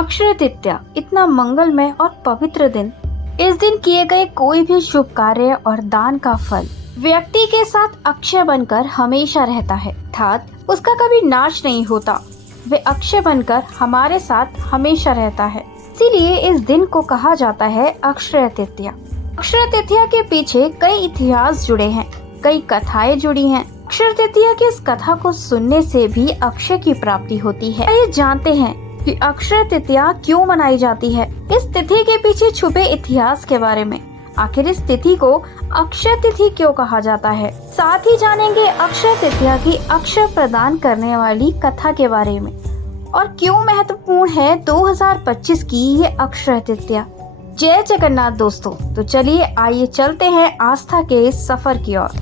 अक्षय तृतीया इतना मंगलमय और पवित्र दिन। इस दिन किए गए कोई भी शुभ कार्य और दान का फल व्यक्ति के साथ अक्षय बनकर हमेशा रहता है, अर्थात उसका कभी नाश नहीं होता। वे अक्षय बनकर हमारे साथ हमेशा रहता है, इसीलिए इस दिन को कहा जाता है अक्षय तृतीया। अक्षय तृतीया के पीछे कई इतिहास जुड़े हैं, कई कथाएं जुड़ी हैं। अक्षय तृतीया की इस कथा को सुनने से भी अक्षय की प्राप्ति होती है। ये जानते हैं कि अक्षय तृतीया क्यों मनाई जाती है, इस तिथि के पीछे छुपे इतिहास के बारे में। आखिर इस तिथि को अक्षय तिथि क्यों कहा जाता है, साथ ही जानेंगे अक्षय तृतीया की अक्षय प्रदान करने वाली कथा के बारे में और क्यों महत्वपूर्ण है 2025 की ये अक्षय तृतीया। जय जगन्नाथ दोस्तों, तो चलिए आइए चलते हैं आस्था के इस सफर की ओर।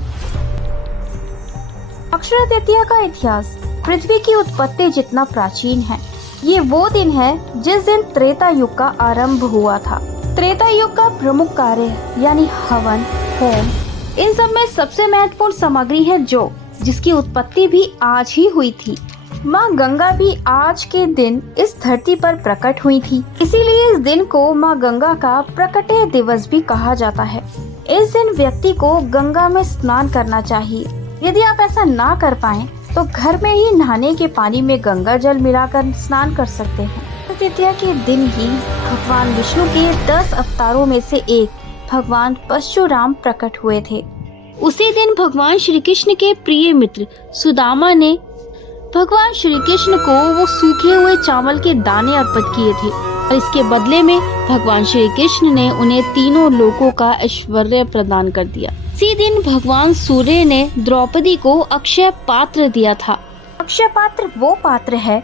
अक्षय तृतीया का इतिहास पृथ्वी की उत्पत्ति जितना प्राचीन है। ये वो दिन है जिस दिन त्रेता युग का आरंभ हुआ था। त्रेता युग का प्रमुख कार्य यानी हवन, होम, इन सब में सबसे महत्वपूर्ण सामग्री है जौ, जिसकी उत्पत्ति भी आज ही हुई थी। माँ गंगा भी आज के दिन इस धरती पर प्रकट हुई थी, इसीलिए इस दिन को माँ गंगा का प्रकटे दिवस भी कहा जाता है। इस दिन व्यक्ति को गंगा में स्नान करना चाहिए। यदि आप ऐसा ना कर पाएं तो घर में ही नहाने के पानी में गंगा जल मिलाकर स्नान कर सकते हैं। तृतीया के दिन ही भगवान विष्णु के 10 अवतारों में से एक भगवान परशुराम प्रकट हुए थे। उसी दिन भगवान श्री कृष्ण के प्रिय मित्र सुदामा ने भगवान श्री कृष्ण को वो सूखे हुए चावल के दाने अर्पित किए थे और इसके बदले में भगवान श्री कृष्ण ने उन्हें तीनों लोकों का ऐश्वर्य प्रदान कर दिया। इसी दिन भगवान सूर्य ने द्रौपदी को अक्षय पात्र दिया था। अक्षय पात्र वो पात्र है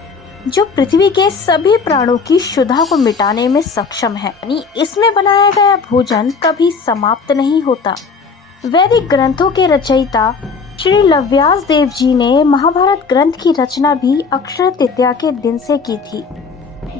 जो पृथ्वी के सभी प्राणों की क्षुधा को मिटाने में सक्षम है, यानी इसमें बनाया गया भोजन कभी समाप्त नहीं होता। वैदिक ग्रंथों के रचयिता श्री लव्यास देव जी ने महाभारत ग्रंथ की रचना भी अक्षय तृतीया के दिन से की थी।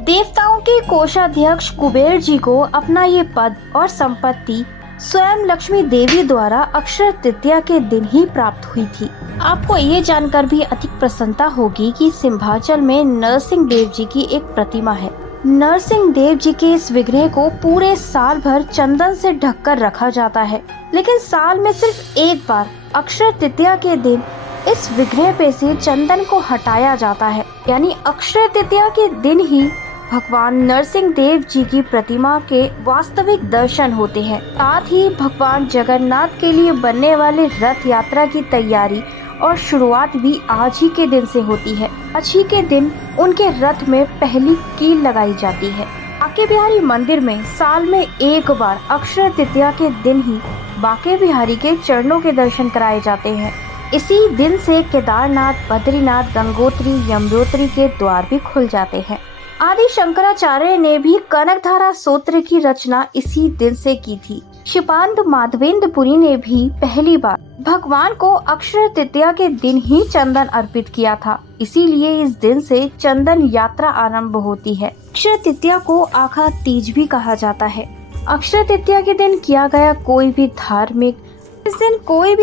देवताओं के कोषाध्यक्ष कुबेर जी को अपना ये पद और संपत्ति स्वयं लक्ष्मी देवी द्वारा अक्षय तृतीया के दिन ही प्राप्त हुई थी। आपको ये जानकर भी अधिक प्रसन्नता होगी कि सिंहाचल में नरसिंह देव जी की एक प्रतिमा है। नरसिंह देव जी के इस विग्रह को पूरे साल भर चंदन से ढककर रखा जाता है, लेकिन साल में सिर्फ एक बार अक्षय तृतीया के दिन इस विग्रह पे से चंदन को हटाया जाता है, यानी अक्षय तृतीया के दिन ही भगवान नरसिंह देव जी की प्रतिमा के वास्तविक दर्शन होते हैं। साथ ही भगवान जगन्नाथ के लिए बनने वाले रथ यात्रा की तैयारी और शुरुआत भी आज ही के दिन से होती है। आज ही के दिन उनके रथ में पहली कील लगाई जाती है। बांके बिहारी मंदिर में साल में एक बार अक्षय तृतीया के दिन ही बांके बिहारी के चरणों के दर्शन कराए जाते हैं। इसी दिन से केदारनाथ, बद्रीनाथ, गंगोत्री, यमुनोत्री के द्वार भी खुल जाते हैं। आदि शंकराचार्य ने भी कनकधारा सूत्र की रचना इसी दिन से की थी। शिपांत माधवेंद्रपुरी ने भी पहली बार भगवान को अक्षय तृतीया के दिन ही चंदन अर्पित किया था, इसीलिए इस दिन से चंदन यात्रा आरंभ होती है। अक्षय तृतीया को आखा तीज भी कहा जाता है। अक्षय तृतीया के दिन किया गया कोई भी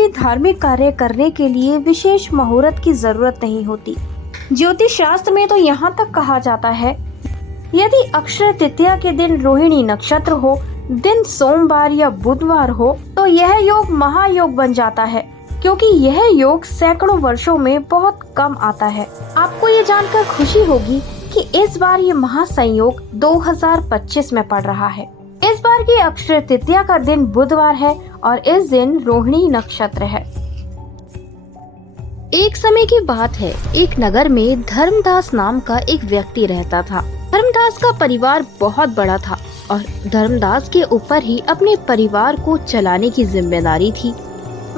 धार्मिक कार्य करने के लिए विशेष मुहूर्त की जरूरत नहीं होती। ज्योतिष शास्त्र में तो यहाँ तक कहा जाता है, यदि अक्षय तृतीया के दिन रोहिणी नक्षत्र हो, दिन सोमवार या बुधवार हो, तो यह योग महायोग बन जाता है, क्योंकि यह योग सैकड़ों वर्षों में बहुत कम आता है। आपको ये जानकर खुशी होगी कि इस बार ये महासंयोग 2025 में पड़ रहा है। इस बार की अक्षय तृतीया का दिन बुधवार है और इस दिन रोहिणी नक्षत्र है। एक समय की बात है, एक नगर में धर्मदास नाम का एक व्यक्ति रहता था। धर्मदास का परिवार बहुत बड़ा था और धर्मदास के ऊपर ही अपने परिवार को चलाने की जिम्मेदारी थी।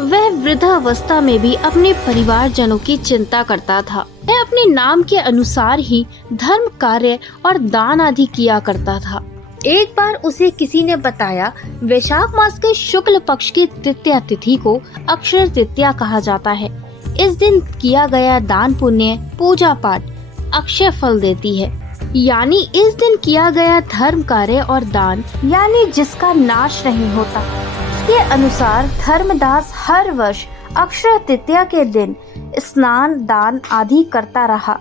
वह वृद्धावस्था में भी अपने परिवारजनों की चिंता करता था। वह अपने नाम के अनुसार ही धर्म कार्य और दान आदि किया करता था। एक बार उसे किसी ने बताया, वैशाख मास के शुक्ल पक्ष की तृतीया तिथि को अक्षय तृतीया कहा जाता है। इस दिन किया गया दान पुण्य, पूजा पाठ अक्षय फल देती है, यानी इस दिन किया गया धर्म कार्य और दान यानी जिसका नाश नहीं होता। इसके अनुसार धर्मदास हर वर्ष अक्षय तृतीया के दिन स्नान, दान आदि करता रहा।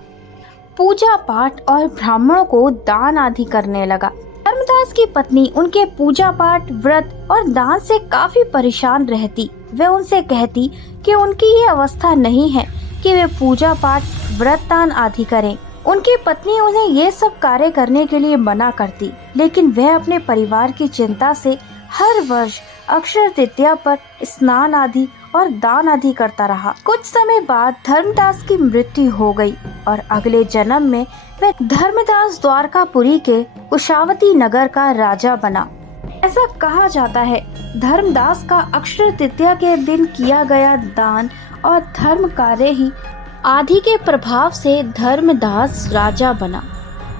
पूजा पाठ और ब्राह्मणों को दान आदि करने लगा। धर्मदास की पत्नी उनके पूजा पाठ, व्रत और दान से काफी परेशान रहती। वह उनसे कहती कि उनकी ये अवस्था नहीं है कि वे पूजा पाठ, व्रत, दान आदि करें। उनकी पत्नी उन्हें ये सब कार्य करने के लिए मना करती, लेकिन वह अपने परिवार की चिंता से हर वर्ष अक्षय तृतीया पर स्नान आदि और दान आदि करता रहा। कुछ समय बाद धर्मदास की मृत्यु हो गई और अगले जन्म में वह धर्मदास द्वारकापुरी के कुशावती नगर का राजा बना। ऐसा कहा जाता है धर्मदास का अक्षय तृतीया के दिन किया गया दान और धर्म कार्य ही आदि के प्रभाव से धर्मदास राजा बना।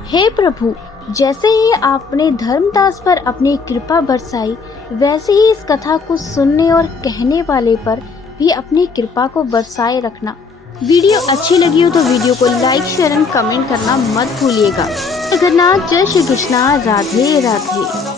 हे प्रभु, जैसे ही आपने धर्मदास पर अपनी कृपा बरसाई, वैसे ही इस कथा को सुनने और कहने वाले पर भी अपनी कृपा को बरसाए रखना। वीडियो अच्छी लगी हो तो वीडियो को लाइक, शेयर एंड कमेंट करना मत भूलिएगा। जगन्नाथ, जय श्री कृष्णा, राधे राधे।